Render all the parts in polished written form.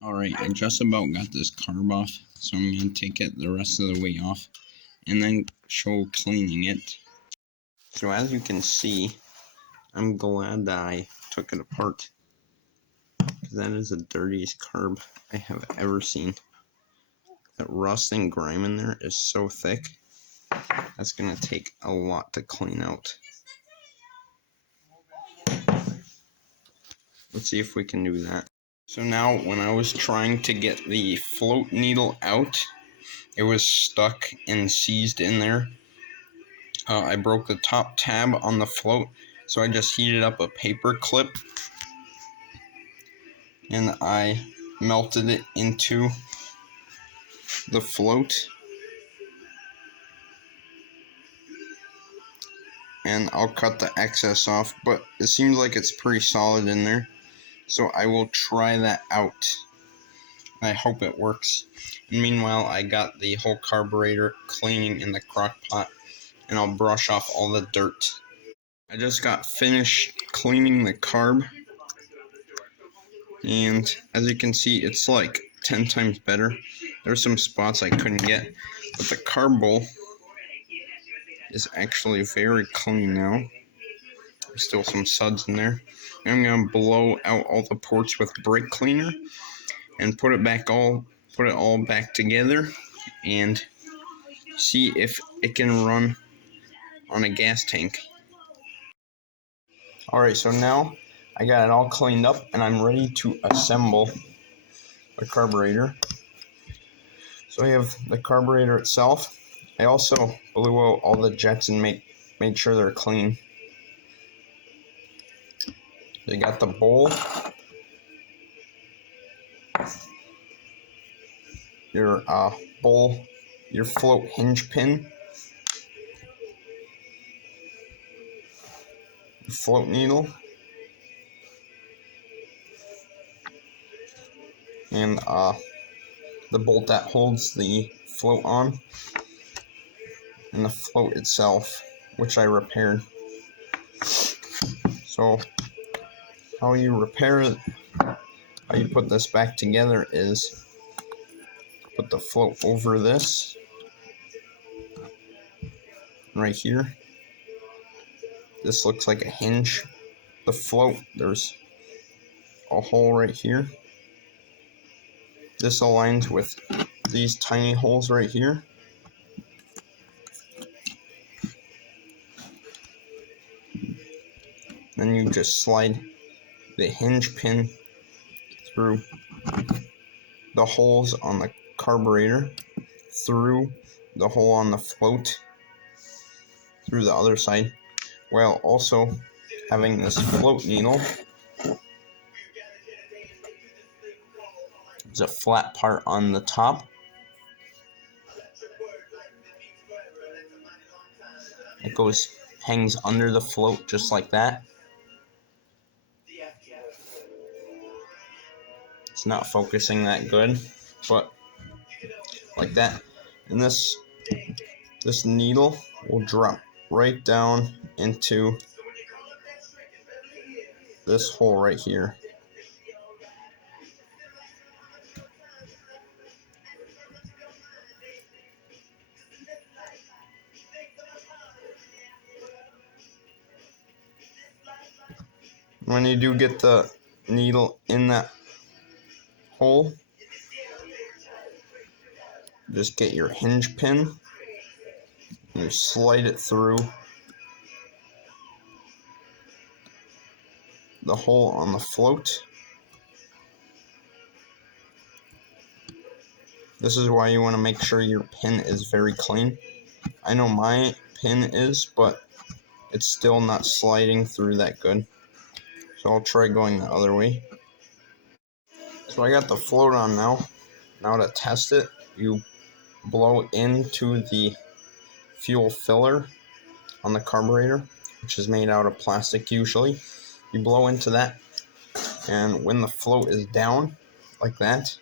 Alright, I just about got this carb off, so I'm going to take it the rest of the way off, and then show cleaning it. So as you can see, I'm glad that I took it apart, because that is the dirtiest carb I have ever seen. That rust and grime in there is so thick, that's going to take a lot to clean out. Let's see if we can do that. So now, when I was trying to get the float needle out, it was stuck and seized in there. I broke the top tab on the float, so I just heated up a paper clip and I melted it into the float. And I'll cut the excess off, but it seems like it's pretty solid in there, so I will try that out. I hope it works. And meanwhile, I got the whole carburetor cleaning in the crock pot, and I'll brush off all the dirt. I just got finished cleaning the carb, and as you can see, it's like 10 times better. There's some spots I couldn't get, but the carb bowl is actually very clean now. There's still some suds in there. And I'm gonna blow out all the ports with brake cleaner and put it all back together and see if it can run on a gas tank. Alright, so now I got it all cleaned up and I'm ready to assemble the carburetor. So I have the carburetor itself. I also blew out all the jets and made sure they're clean. They got the bowl, your your float hinge pin, your float needle, and the bolt that holds the float on, and the float itself, which I repaired. So how you put this back together is put the float over this right here. This looks like a hinge. The float, there's a hole right here. This aligns with these tiny holes right here. Then you just slide the hinge pin through the holes on the carburetor, through the hole on the float, through the other side, while also having this float needle. There's a flat part on the top. It hangs under the float just like that. It's not focusing that good, but like that. And this needle will drop right down into this hole right here. When you do get the needle in that hole, just get your hinge pin and you slide it through the hole on the float. This is why you want to make sure your pin is very clean. I know my pin is, but it's still not sliding through that good. So I'll try going the other way. So I got the float on now. Now to test it, you blow into the fuel filler on the carburetor, which is made out of plastic usually. You blow into that, and when the float is down like that,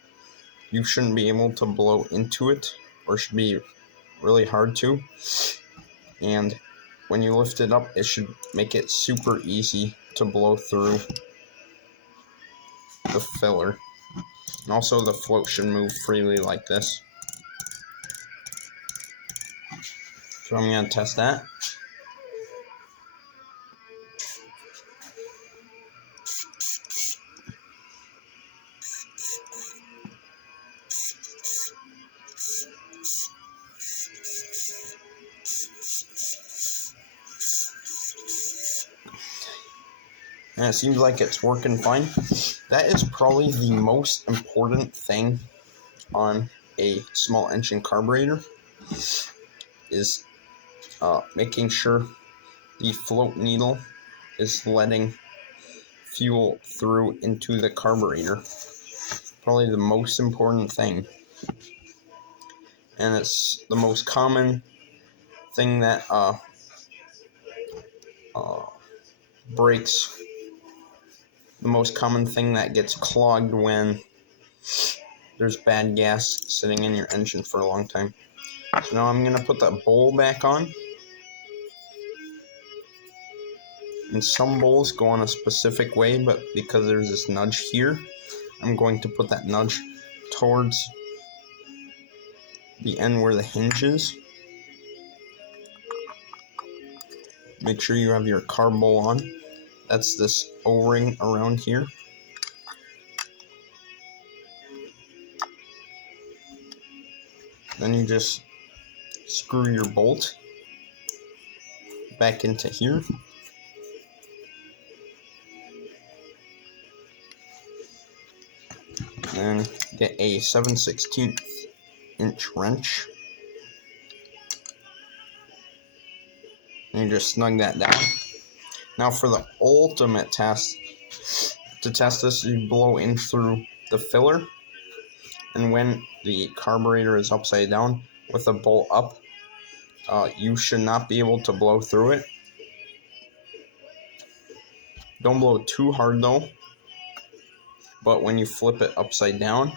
you shouldn't be able to blow into it, or it should be really hard to. And when you lift it up, it should make it super easy to blow through the filler. And also the float should move freely like this. So I'm going to test that. And it seems like it's working fine. That is probably the most important thing on a small engine carburetor, is making sure the float needle is letting fuel through into the carburetor. Probably the most important thing. And it's the most common thing that breaks. The most common thing that gets clogged when there's bad gas sitting in your engine for a long time. So now I'm going to put that bowl back on. And some bowls go on a specific way, but because there's this nudge here, I'm going to put that nudge towards the end where the hinge is. Make sure you have your carb bowl on. That's this O-ring around here. Then you just screw your bolt back into here. Then get a 7/16 inch wrench. And you just snug that down. Now for the ultimate test, to test this, you blow in through the filler. And when the carburetor is upside down with the bolt up, you should not be able to blow through it. Don't blow too hard though. But when you flip it upside down,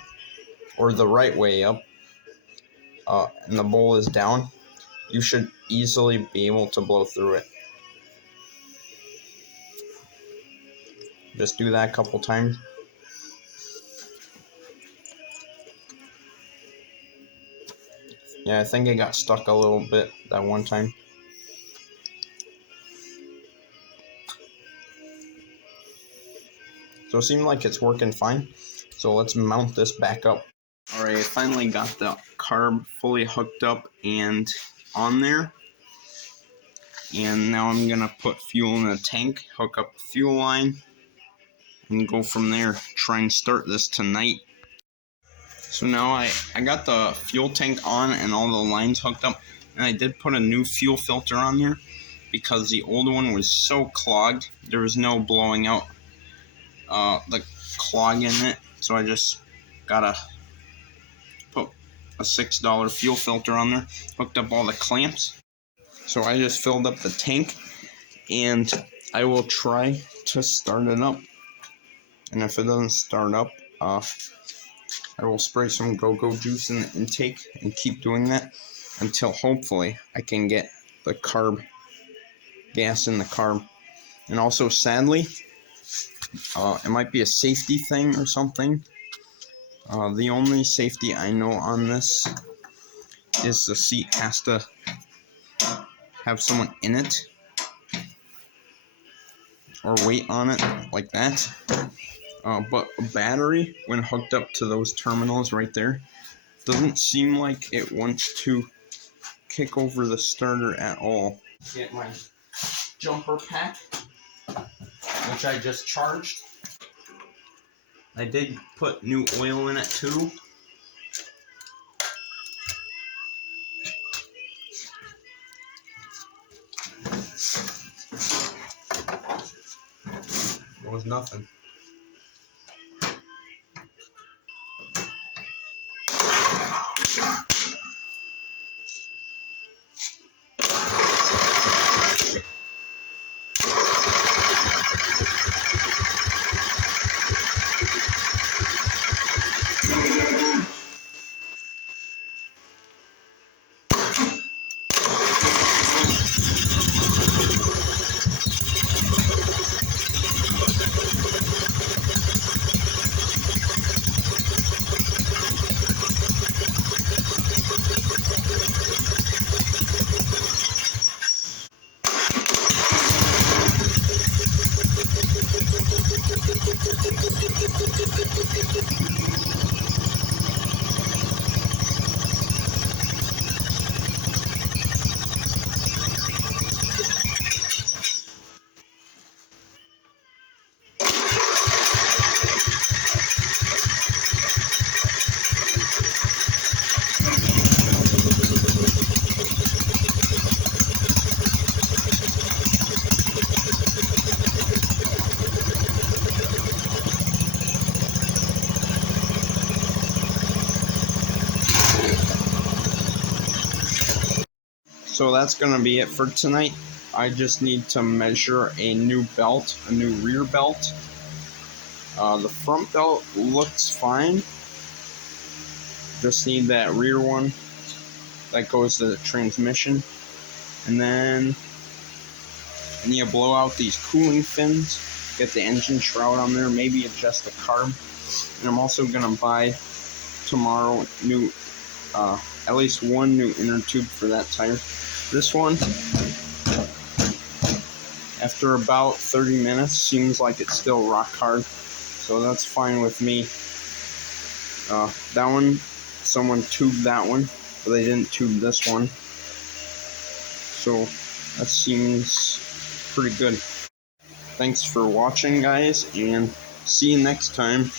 or the right way up, and the bowl is down, you should easily be able to blow through it. Just do that a couple times. Yeah, I think it got stuck a little bit that one time. So it seems like it's working fine. So let's mount this back up. Alright, I finally got the carb fully hooked up and on there. And now I'm going to put fuel in the tank, hook up the fuel line, and go from there. Try and start this tonight. So now I got the fuel tank on and all the lines hooked up. And I did put a new fuel filter on there because the old one was so clogged. There was no blowing out the clog in it. So I just got to put a $6 fuel filter on there. Hooked up all the clamps. So I just filled up the tank, and I will try to start it up. And if it doesn't start up, I will spray some go-go juice in the intake and keep doing that until hopefully I can get the carb gas in the carb. And also, sadly, it might be a safety thing or something. The only safety I know on this is the seat has to have someone in it or weight on it like that. But a battery, when hooked up to those terminals right there, doesn't seem like it wants to kick over the starter at all. Get my jumper pack, which I just charged. I did put new oil in it too. It was nothing. So that's going to be it for tonight. I just need to measure a new belt, a new rear belt. The front belt looks fine. Just need that rear one. That goes to the transmission. And then I need to blow out these cooling fins, get the engine shroud on there, maybe adjust the carb. And I'm also going to buy tomorrow new, at least one new inner tube for that tire. This one, after about 30 minutes, seems like it's still rock hard, so that's fine with me. That one, someone tubed that one, but they didn't tube this one, so that seems pretty good. Thanks for watching, guys, and see you next time.